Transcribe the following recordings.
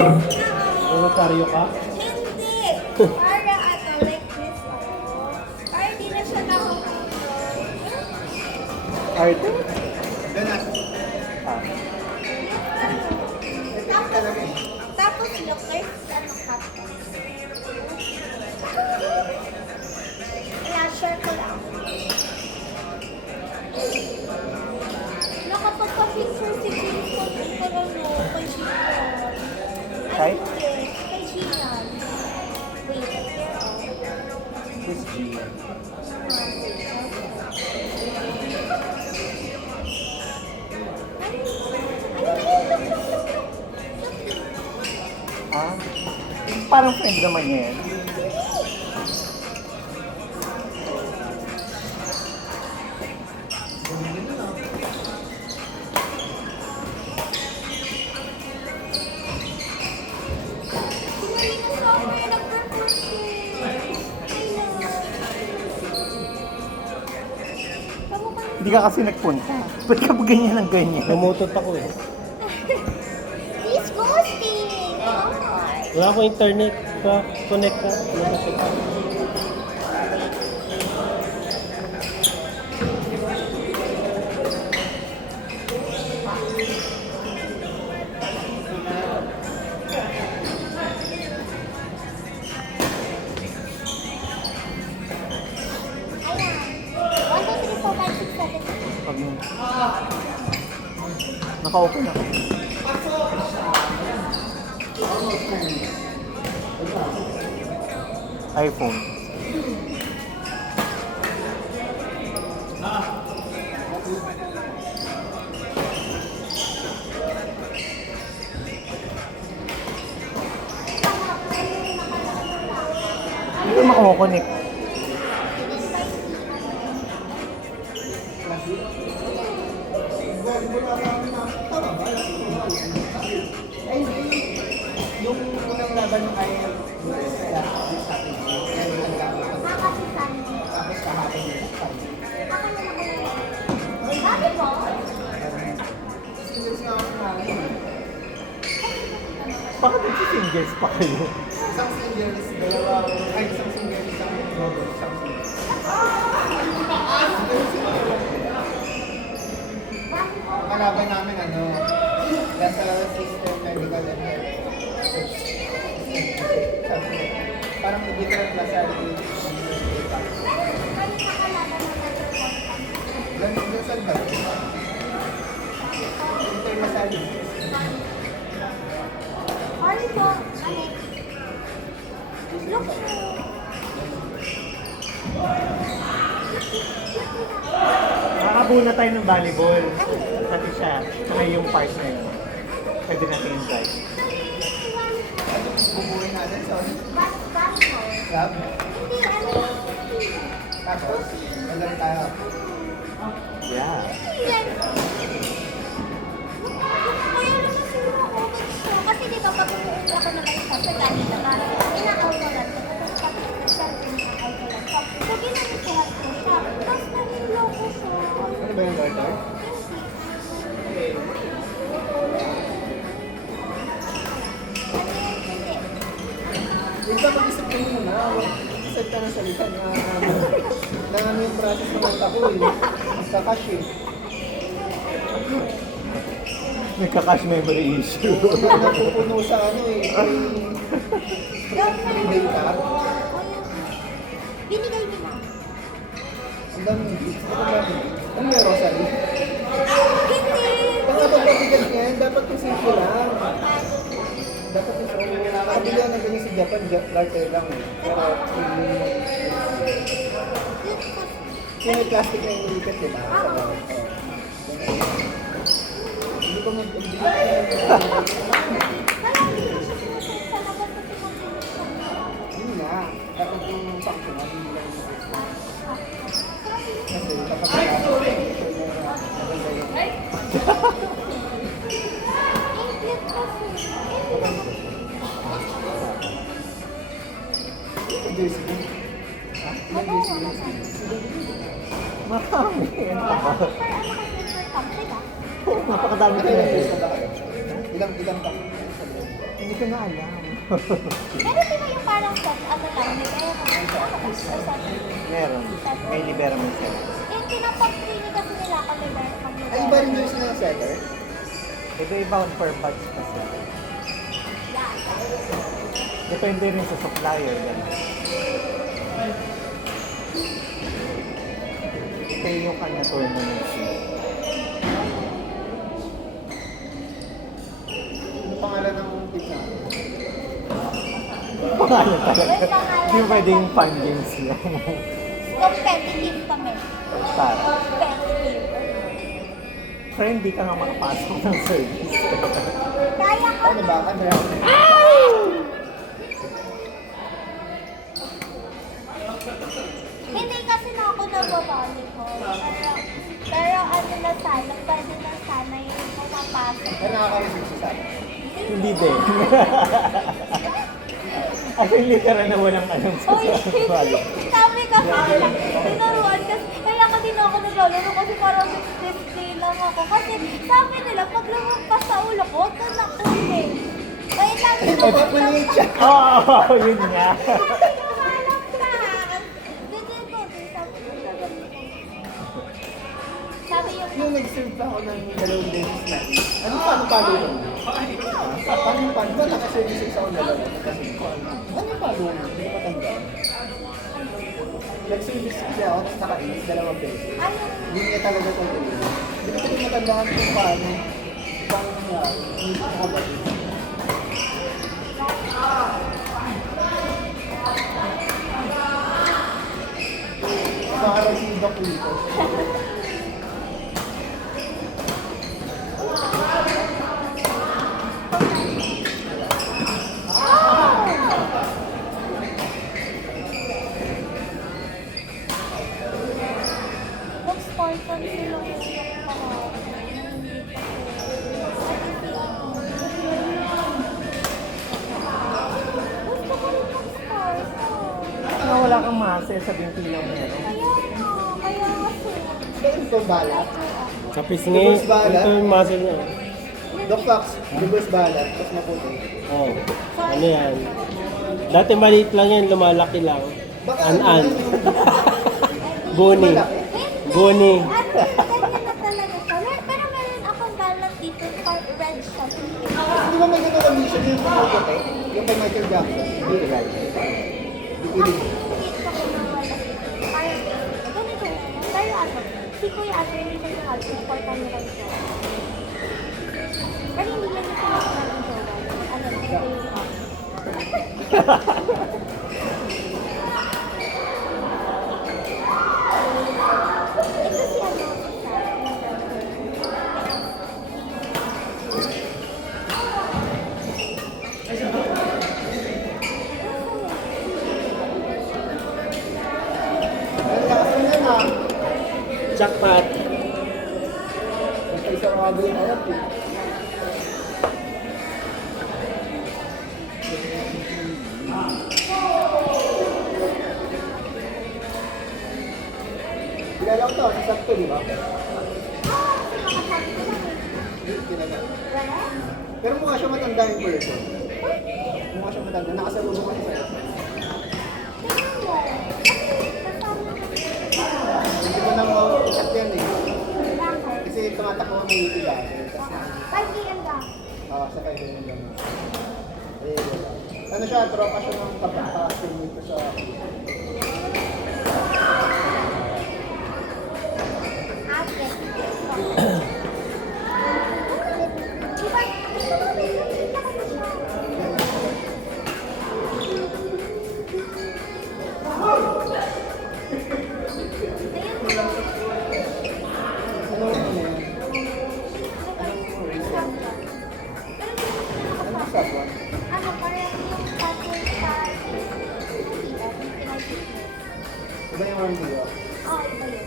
Voluntaryo ka? Hindi. Para like this. Para di na siya Arte? Tapos look, there's cut. Kaya share ko lang. Nakapagpa-picture si James ko kay Sheehan. Kay? Kay Sheehan. Wait, Who's G? Ah, parang friend naman niya yan. Hindi ka kasi nagpunta. Ba't ka ba ganyan ng ganyan? Namutot ako eh. He's ghosting! Wala akong internet ka. Connect ka. Pag naka-open ako. iPhone. Hindi ka makakonek. Yung unang laban ng kaya kaya sa atin. Tapos kahapon din. Bakit po? Singles nga ako namin. Bakit nagsisingles pa kayo? Isang singles, isang singles, isang double, isang singles. Ang kalaban namin nasa system medical and health. Parang different class Ganun sa ba? Intermasali. Sorry po. Look. Nakakabuo na tayo ng volleyball. Pati siya. Saka yung part na yun. Pwede natin enjoy. Bubuhin natin, sorry. Basketball. Lab. Hindi, Tapos, walang tayo. Yeah. Kaya naman siguro ako gusto. Kasi di ba pag umuwi ako na kayo sa kanila ka, inakaw ko lang. Tapos nag-selfie inakaw ko lang. So, ginamit ko lang ko siya. Tapos nahilo ko siya. Ano ba yung order? Ito mag-isip ka muna. Isip ka ng salita na ano yung process ng mata ko eh. Sa cash eh. Nagka-cash memory issue. Napupuno sa free data. Binigay niyo na. Ang dami ng gifts. Ano yung Rosalie? Hindi! Pagkapagpabigat niya, dapat yung simple lang. Dapat yung simple lang. Nakabili ako ng ganyan sa Japan, larger lang eh. Pero yung may plastic na iniikat, di ba? Hindi ko mag-ibig. Yun nga. Dapat yung functional, hindi lang yung system. Kasi kapag Marami. Oo, napakadami ko na. Ilang pa? Hindi ko na alam. Pero di ba yung parang set, ano lang, may kaya mo, or set? Meron. May libera mo siya. Eh, pinapag-training kasi nila ako mag-libera. Ay, iba rin doon sila ng setter? Iba-iba per batch kasi. Depende rin sa supplier. Ganun. Pay yung kanya tournament fee. Ano pangalan ng pizza? Pangalan talaga. May pangalan Hindi na- pwedeng fun games lang. Competitive kami. Para. Competitive. Friend, di ka nga makapasok ng service. Kaya ko Ano ba? Ano yan? Hindi kasi na ako nag-volleyball. Pero ano na sana, pwede na sana yung pumapasok. Ay, nakaka-receive siya sa akin. Hindi din. Actually, literal na walang alam sa Uy, sabi kasi nila, tinuruan kasi, kaya ka din ako naglalaro kasi parang display lang ako. Kasi sabi nila, pag lumampas sa ulo ko, huwag ka na kunin. Kaya sabi nila, Maliit siya. Oo, yun nga. Sabi yung Yung nag-serve pa ako ng dalawang beses na. Ano paano palo yun? Paano yung palo? Ba naka-services ako dalawa? Kasi, ano yung palo yun? Hindi ko matanda. Nag-service kasi ako, tapos naka-inis dalawang beses. ano, Hindi niya talaga sa ulo. Hindi ko talaga matandaan kung paano. Paano nangyari. Hindi ko ako ba? Parang si Doc Lito. mag-sponsor sila yung gusto ko rin mag-sponsor. Kaya wala kang masa, sabihin ko lang meron. Kaya kasi. Kaya ito balat. Sa pisngi, ito yung muscle niya. Doc Fox, reverse balat, tapos maputi. Oh, ano yan? Dati maliit lang yan, lumalaki lang. An-an. Boni. Boni. Ganyan na talaga siya. Pero meron akong balat dito, red siya. Di ba may ganun mission yung pumuputi? Yung kay Michael Jackson? Hindi rin. Hindi rin. Pero ano, si Kuya Adrian dito sa house, supportan niya kami siya. Pero hindi lang ito natin jowa. Ano, ito yung house. Ito si ano, Ang lakas mo yan ah. Jackpot. May isang mga green ayat eh. Kilala ko to, si Sakto, di ba? Hindi, kilala. Pero mukha siya matanda yung person. Mukha siya matanda, nakasalubong kasi sa'yo. Hindi ko nang mauusap yan eh. Kasi tumatakbo kami yung iba. Sa kayo yung gano'n. Ano siya, tropa siya ng kapag-teammate ko sa... Ano yun yan? Ano sa one? Ano, parang yung pattern sa Iba yung one video. iba yun.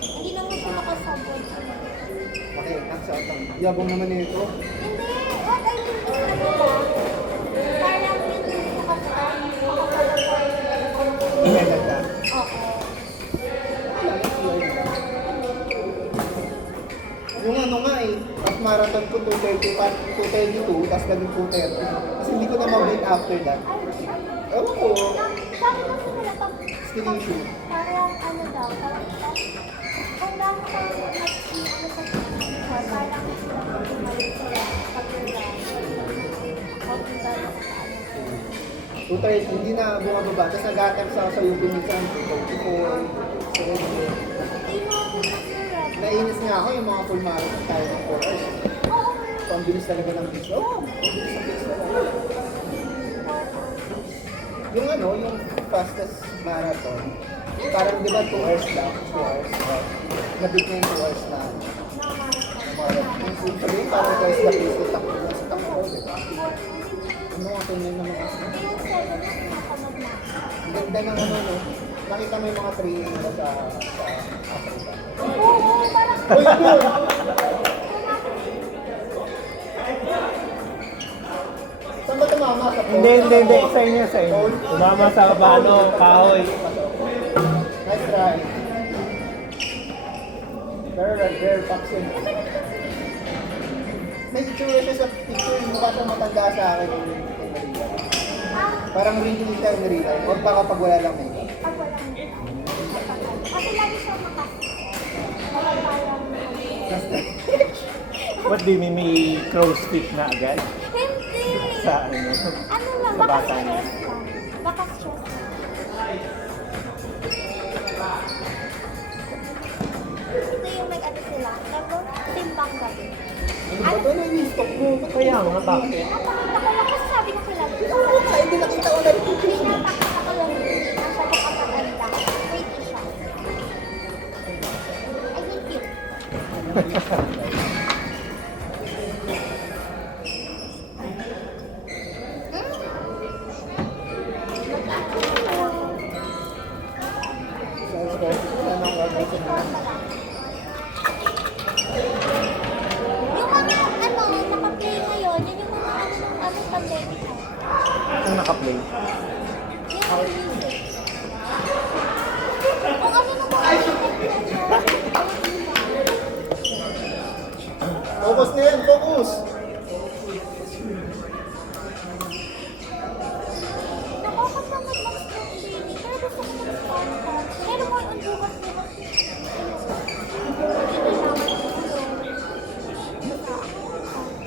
Hindi naman siya nakasabot. Okay, nagsatang. Yabong naman nito. Hindi, what I mean is ano lang, parang hindi siya Ilegal ka. Oo. Yung ano nga eh, pag marathon ko 2:30, 2:32, tapos naging 2:30. Kasi hindi ko na ma-beat after that. Ewan ko, Sabi kasi nila pag skin issue. parang ano daw, parang kung dami ka ano sa parang tumalit sila pag nila okay ba na sa ano. 2:30, hindi na bumababa. Tapos nag-attempt sa UP minsan, 24, 7. Ino na sila. Nainis nga ako yung mga full marathon tayo ng 4 hours. Oo. So, ang bilis talaga ng pace. Oo, ang bilis ng pace talaga. Yung ano, yung fastest marathon, parang di ba 2 hours lang? 2 hours. Nabit na yung 2 hours na marathon. Yung sabihin, parang twice the pace ko takbo na sa takbo. Diba? Ano nga tingnan naman kasi? Yung 7 na pinakamag na. Ang ganda ng ano, no? Nakita mo yung mga training nila sa Africa. Oo, parang Uy, yun! Saan ba tumama? Sa pole? Hindi. Sa inyo, sa inyo. Pole? Tumama sa ano, kahoy. Nice try. Very Fox yun. May itsura siya sa picture, mukha siyang matanda sa akin in real life. Parang really siya in real life. O baka pag wala lang makeup. pag walang kasi lagi siya makas. Parang What do you mean, may crow's feet na agad? hindi. Sa ano? Ano lang, Sa baka bata niya. stress lang. Baka stress lang. Ito yung nag-ano sila. Pero, timbang gabi. Ano ba ito? Nai-stop mo. Ba't Kaya nga, bakit? Napakita ko lang kasi sabi ko kailan. Ay, hindi nakita ko na rin. Pinapakita ko lang yun. Ang sabi ko kapaganda. Pretty siya. I think cute. Wala nang gagawin sa mga. Yung mga ano, naka-play ngayon, yun yung mga ano pandemic ha. Ang naka-play. Yung music. Kung ano nung mga Focus na yan, focus! nakakatamad ng stroke baby, pero gusto ko mag-start pa. Pero mo yung bukas nila.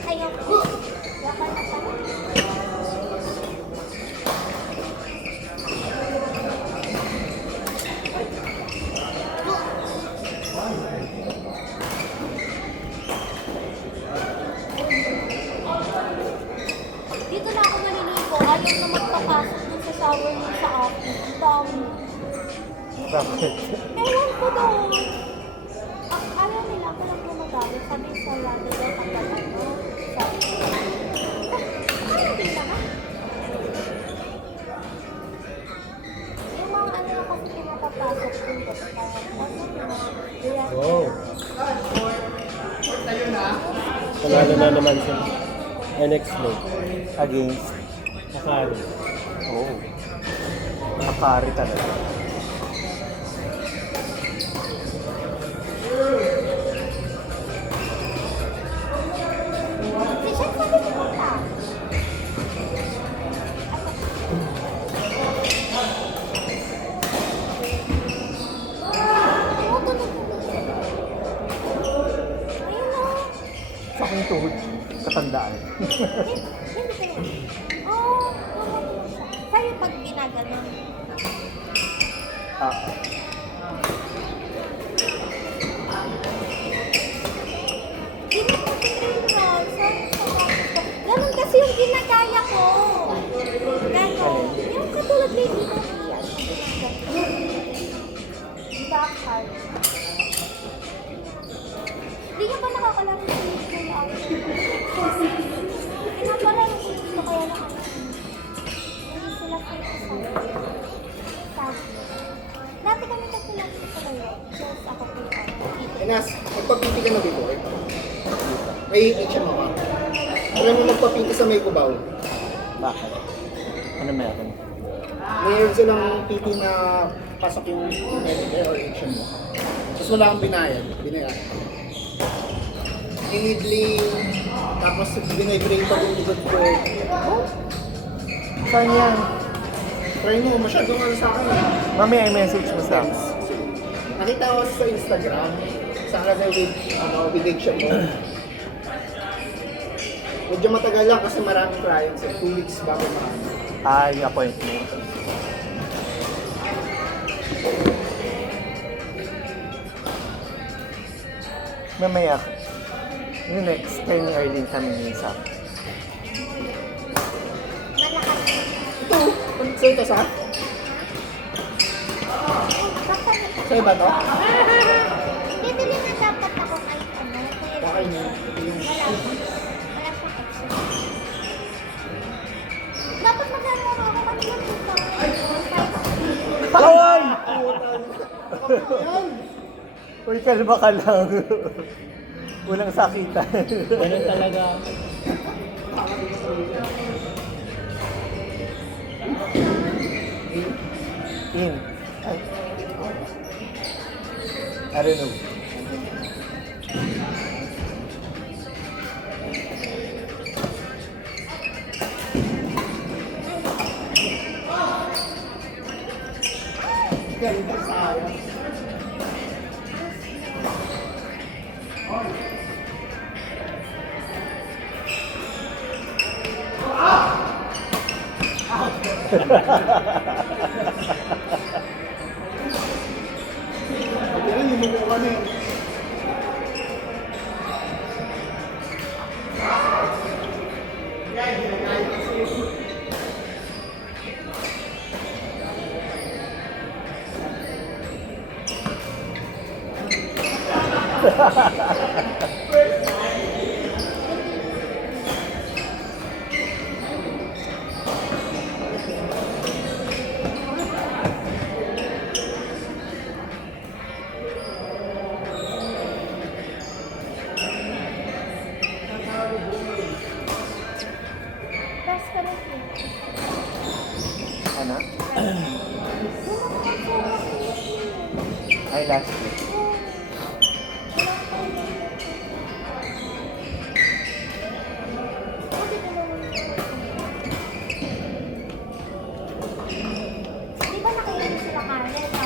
Ayaw ko. Waka na pa. Dito na ako naliligo. Ayaw na magpapasok dun sa shower mo sa akin. Ang dami. Bakit? Ewan ko doon. Ayaw nila ako lang gumagamit. Sabi sa lado daw ang ano. Sabi ko. Ayaw nila ha? Yung mga ano na kasi pinapapasok dun. Parang ano yung mga Wow. Panalo na naman sila. Next move. Against? Akari. Oh. Nakari talaga. Si Shen sabi ko punta. Oo, tunog ko. Ayun na. Sa aking tuhod, katandaan. Hindi kayo. Oo, sa'yo pag ginaganon. Ah, Hindi ko tinrain Ganon kasi yung ginagaya ko. Ganon. Yung katulad na hindi ko iyan. Back hard. Hindi niya ba nakakalaro sa yung out? Pinapalaro ko gusto kaya na ano. Hindi sila focus sa dati kami katulad sa kayo. Just ako po yung Enas, magpapiti ka na dito eh. May action mo ka. Alam mo magpapiti sa may kubaw. bakit? Ano meron? Mayroon silang PT na pasok yung medical or action mo. Tapos wala kang binayad. Binayaran. inidling, tapos binibrator yung ikot ko. Saan yan? Try mo, masyadong ano sa akin. Mamaya i-message mo sa akin. Nakita ko sa Instagram, sa Canada with Action mo. Medyo matagal lang kasi maraming clients. 2 weeks bago maano. Ay, appointment. Mamaya, yung next, kay ni Arlene kami minsan. Malakas. Ito, so ito sa? Sa'yo ba to? Bibili na dapat ako ay ano. Bakay niya. Yung Wala siyang extra. Dapat magkaroon ako kanina dito. Ay! Yan! Uy, kalma ka lang. Walang sakitan. Ganun talaga. In. Ay. I don't know. Ganda sayang. Pero hindi mo ko ano yun. Press ka rin eh. Ano? Ay, last week. Di ba nakailan sila Karen?